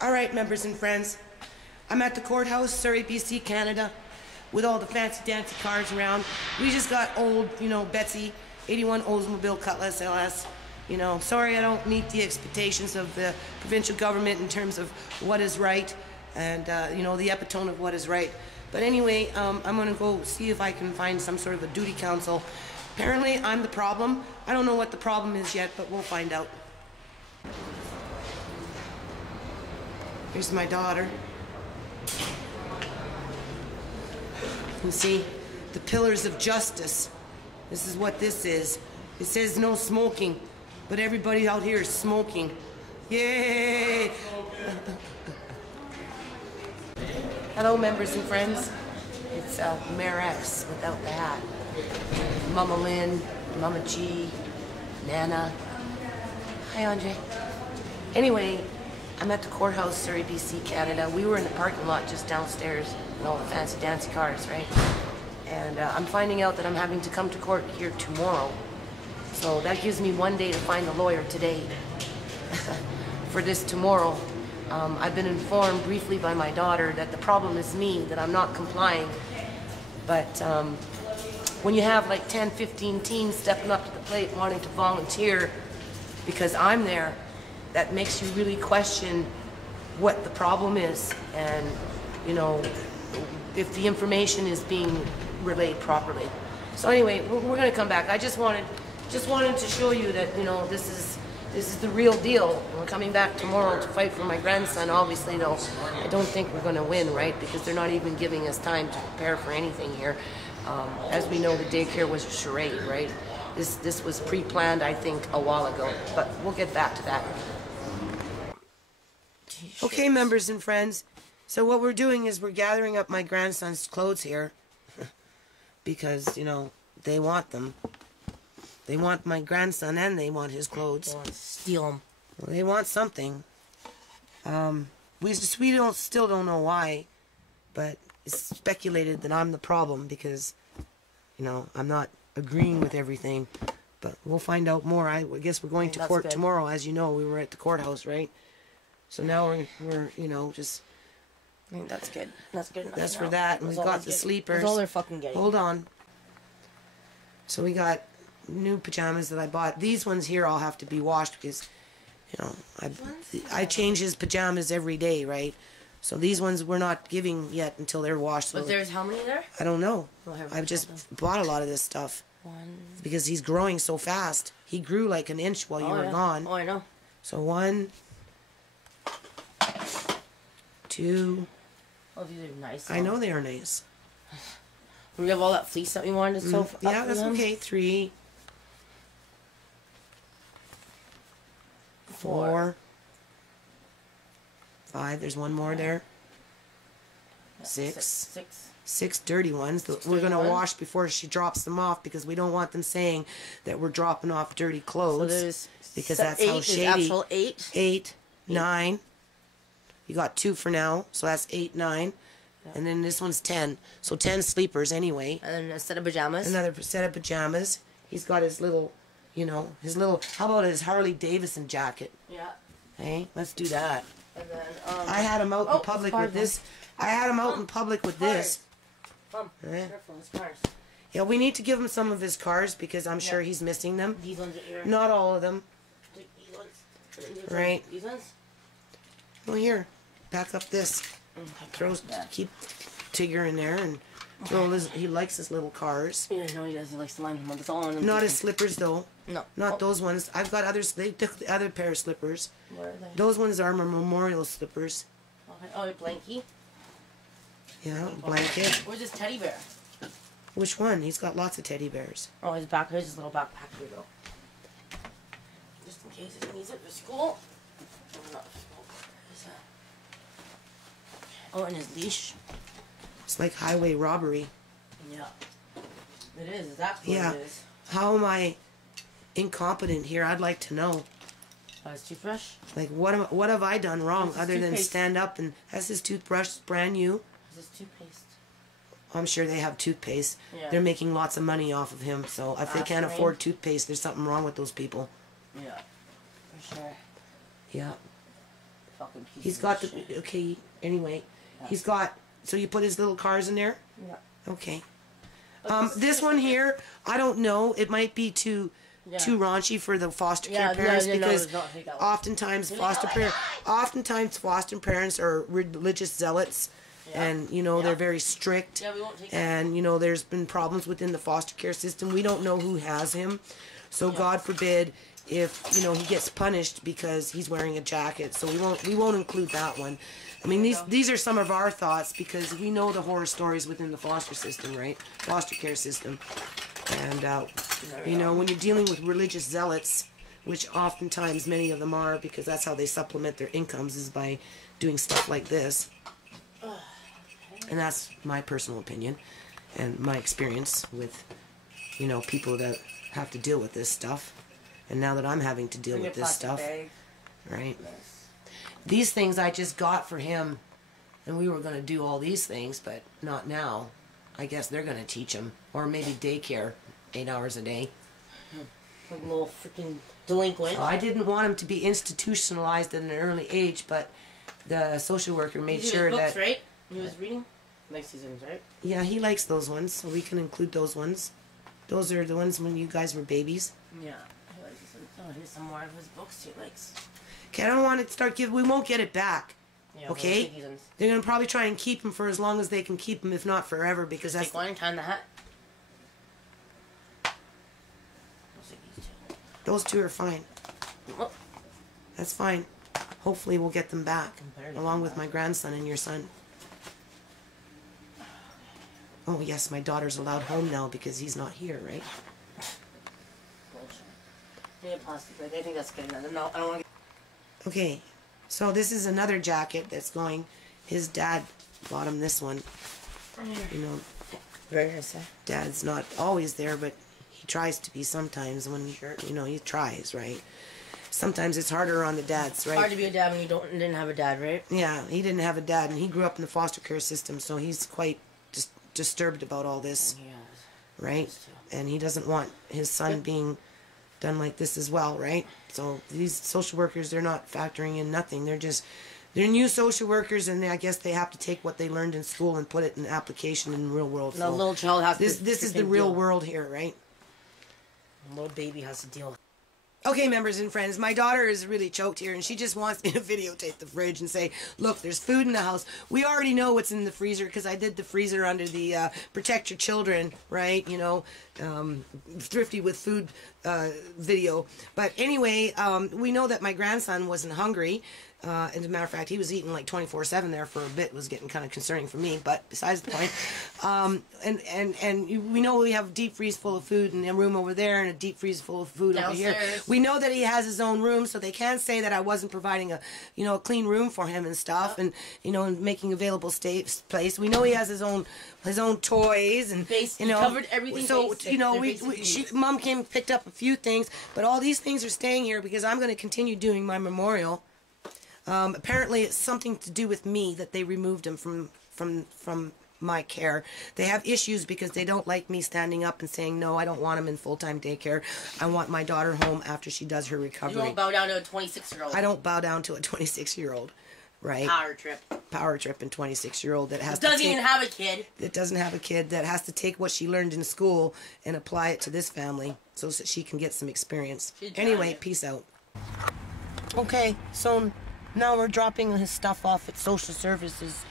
All right, members and friends, I'm at the courthouse, Surrey, BC, Canada, with all the fancy dancy cars around. We just got old, Betsy, 81 Oldsmobile Cutlass LS. Sorry I don't meet the expectations of the provincial government in terms of what is right and, the epitome of what is right. But anyway, I'm going to go see if I can find some sort of a duty council. Apparently, I'm the problem. I don't know what the problem is yet, but we'll find out. Here's my daughter. You can see the pillars of justice. This is what this is. It says no smoking, but everybody out here is smoking. Yay! Hello, members and friends. It's Mayor X without the hat. Mama Lynn, Mama G, Nana. Hi, Andre. Anyway, I'm at the courthouse, Surrey, BC, Canada. We were in the parking lot just downstairs in all the fancy dancy cars, right? And I'm finding out that I'm having to come to court here tomorrow. So that gives me one day to find a lawyer today for this tomorrow. I've been informed briefly by my daughter that the problem is me, that I'm not complying. But when you have like 10, 15 teens stepping up to the plate wanting to volunteer because I'm there, that makes you really question what the problem is and, if the information is being relayed properly. So anyway, we're going to come back. I just wanted to show you that, this is the real deal. We're coming back tomorrow to fight for my grandson. Obviously, though, I don't think we're going to win, right? Because they're not even giving us time to prepare for anything here. As we know, the daycare was a charade, right? This was pre-planned, I think, a while ago. But we'll get back to that. Okay, members and friends. So what we're doing is we're gathering up my grandson's clothes here. Because, they want them. They want my grandson and they want his clothes. They want to steal them. Well, they want something. We still don't know why, but it's speculated that I'm the problem because, I'm not agreeing with everything. But we'll find out more. I guess we're going to court tomorrow. As you know, we were at the courthouse, right? So now we're just... I think that's good. That's good enough. That's for that. And we've got the sleepers. That's all they're fucking getting. Hold on. So we got new pajamas that I bought. These ones here all have to be washed because, I change his pajamas every day, right? So these ones we're not giving yet until they're washed. But there's how many there? I don't know. I've just bought a lot of this stuff. Because he's growing so fast. He grew like an inch while you were gone. Oh, I know. So 1, 2. Oh, these are nice. I know they are nice. We have all that fleece that we wanted to sew. Yeah, that's okay. 3, 4, 5. There's one more there. 6. 6 dirty ones that we're going to wash before she drops them off because we don't want them saying that we're dropping off dirty clothes. So because that's how shady. 8, 9. You got 2 for now, so that's 8, 9. Yeah. And then this one's 10. So 10 sleepers anyway. And then a set of pajamas. Another set of pajamas. He's got his little, how about his Harley Davidson jacket? Yeah. Hey, let's do that. And then, I had him out in public with this. I had him out in public with this. Careful, his cars. Yeah, we need to give him some of his cars because I'm sure he's missing them. These ones are here. Not all of them. These ones. Right. These ones? Well, here. Pack up this. Keep Tigger in there and throw his. He likes his little cars. Yeah, no, he does. He likes to line them up. It's all on him. Not his slippers though. No, not those ones. I've got others. They took the other pair of slippers. Where are they? Those ones are my memorial slippers. Okay. Oh, a blankie. Yeah, blanket. Where's his teddy bear? Which one? He's got lots of teddy bears. Oh, his back. There's his little backpack. Here we go. Just in case he needs it for school. Oh, and his leash. It's like highway robbery. Yeah. It is. Exactly what it is. How am I incompetent here? I'd like to know. His toothbrush? Like, what have I done wrong other than stand up and... Has his toothbrush brand new? His toothpaste. I'm sure they have toothpaste. Yeah. They're making lots of money off of him, so if they can't afford toothpaste, there's something wrong with those people. Yeah. For sure. Yeah. Fucking He's got the... Okay, anyway. He's got... So you put his little cars in there? Yeah. Okay. This one here, I don't know. It might be too raunchy for the foster care parents because oftentimes foster parents are religious zealots. And, you know, they're very strict. Yeah, we won't take and, you know, there's been problems within the foster care system. We don't know who has him. So God forbid if, you know, he gets punished because he's wearing a jacket. So we won't include that one. I mean, these are some of our thoughts because we know the horror stories within the foster system, right? Foster care system. And, you know, when you're dealing with religious zealots, which oftentimes many of them are because that's how they supplement their incomes is by doing stuff like this. And that's my personal opinion and my experience with, you know, people that have to deal with this stuff. And now that I'm having to deal with this stuff, right? These things I just got for him, and we were going to do all these things, but not now. I guess they're going to teach him. Or maybe daycare, 8 hours a day. Like a little freaking delinquent. So I didn't want him to be institutionalized at an early age, but the social worker made sure books, that... right? He was reading? Likes these ones, right? Yeah, he likes those ones, so we can include those ones. Those are the ones when you guys were babies. Yeah, he likes these ones. Oh, here's some more of his books he likes. Okay, I don't want to start giving... We won't get it back. Yeah, okay? They're going to probably try and keep him for as long as they can keep him, if not forever, because that's... Take one and tie in the hat. Those two are fine. Oh. That's fine. Hopefully we'll get them back, along with my grandson and your son. Oh, yes, my daughter's allowed home now because he's not here, right? Bullshit. Yeah, plastic. I think that's good enough. No, I don't want to... Okay, so this is another jacket that's going. His dad bought him this one. You know, very nice. Dad's not always there, but he tries to be sometimes when, you know, he tries, right? Sometimes it's harder on the dads, right? It's hard to be a dad when you didn't have a dad, right? Yeah, he didn't have a dad, and he grew up in the foster care system, so he's quite disturbed about all this, right? And he doesn't want his son being done like this as well, right? So these social workers, they're not factoring in nothing. They're new social workers, and I guess they have to take what they learned in school and put it in application in the real world. No, little child has to... This is the real world here, right? A little baby has to deal with. Okay, members and friends, my daughter is really choked here, and she just wants me to videotape the fridge and say, look, there's food in the house. We already know what's in the freezer because I did the freezer under the Protect Your Children, right, you know, Thrifty with Food video. But anyway, we know that my grandson wasn't hungry. As a matter of fact, he was eating like 24/7 there for a bit. It was getting kind of concerning for me, but besides the point. And we know we have a deep freeze full of food in a room over there and a deep freeze full of food downstairs over here. We know that he has his own room, so they can't say that I wasn't providing a, you know, a clean room for him and stuff, and you know, and making available place. We know he has his own toys and you know, covered everything. So you know, Mom came and picked up a few things, but all these things are staying here because I'm going to continue doing my memorial. Apparently it's something to do with me that they removed him from my care. They have issues because they don't like me standing up and saying, no, I don't want him in full-time daycare. I want my daughter home after she does her recovery. You won't bow down to a 26-year-old. I don't bow down to a 26-year-old, right? Power trip and 26-year-old that has doesn't even have a kid. That doesn't have a kid, that has to take what she learned in school and apply it to this family so that she can get some experience. Anyway, peace out. Okay, so... now we're dropping his stuff off at social services.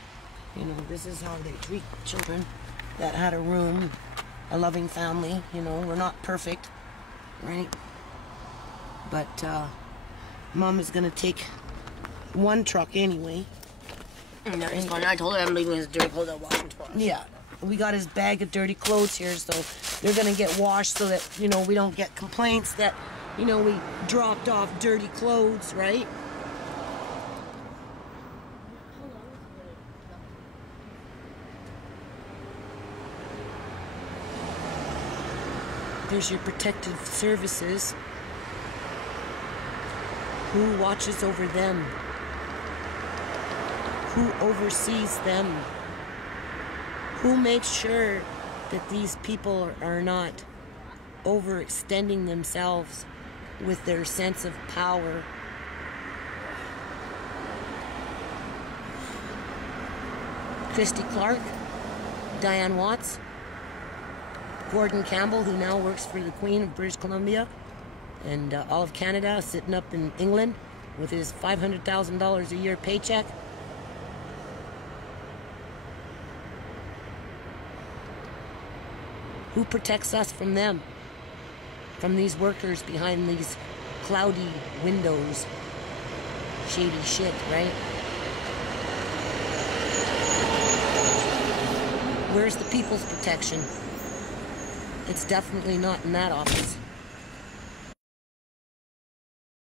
You know, this is how they treat children that had a room, a loving family. You know, we're not perfect, right? But Mom is going to take one truck anyway. No, he's going. I told her I'm leaving his dirty clothes out washing tomorrow. Yeah. We got his bag of dirty clothes here, so they're going to get washed so that, you know, we don't get complaints that, you know, we dropped off dirty clothes, right? There's your protective services. Who watches over them? Who oversees them? Who makes sure that these people are not overextending themselves with their sense of power? Christy Clark, Diane Watts, Gordon Campbell, who now works for the Queen of British Columbia, and all of Canada, sitting up in England with his $500,000 a year paycheck. Who protects us from them? From these workers behind these cloudy windows? Shady shit, right? Where's the people's protection? It's definitely not in that office.